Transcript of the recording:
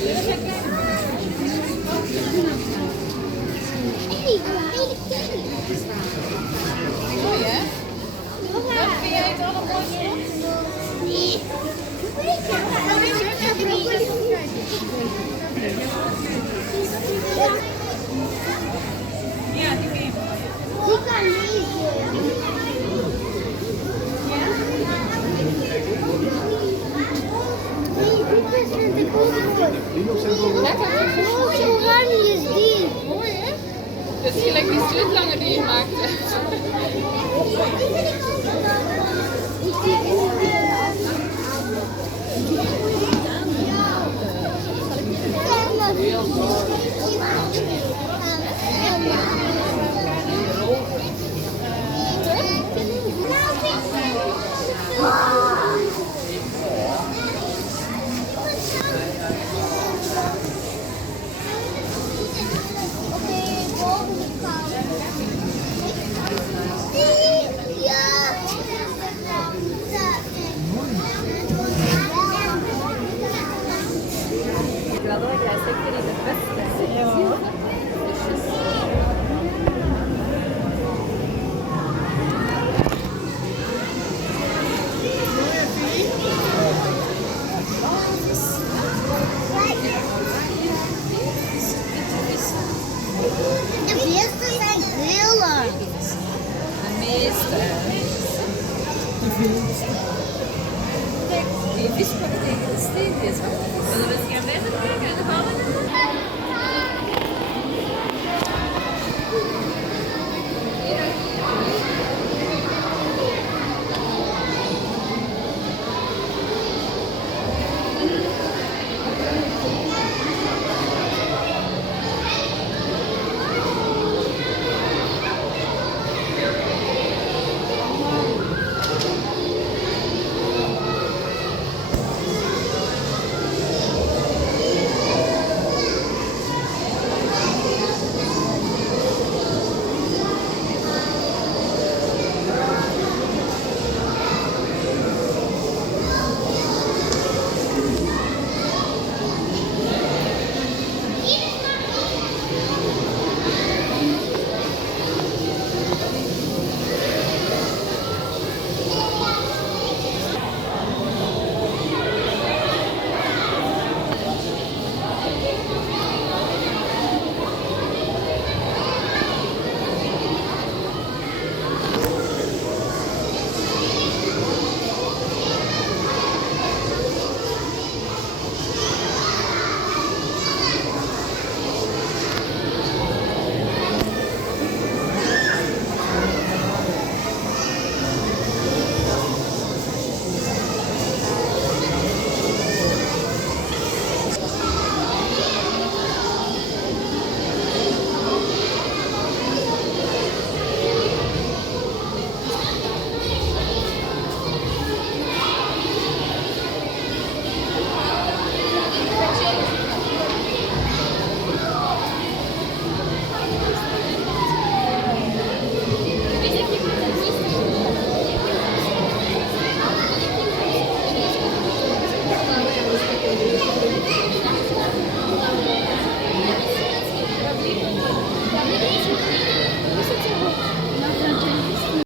Mooi hè? Wat vind jij het allermooiste? Ja, die vind je. Die kan lezen. Nee, dit vind ik ook mooi. Lekker. Roze oranje is die. Mooi hè? Dat is gelijk die slitlangen die je maakte. Heel mooi. De meeste zijn heel lang. De meeste. Die vispakken tegen de steen is. Zullen we eens gaan verder kijken?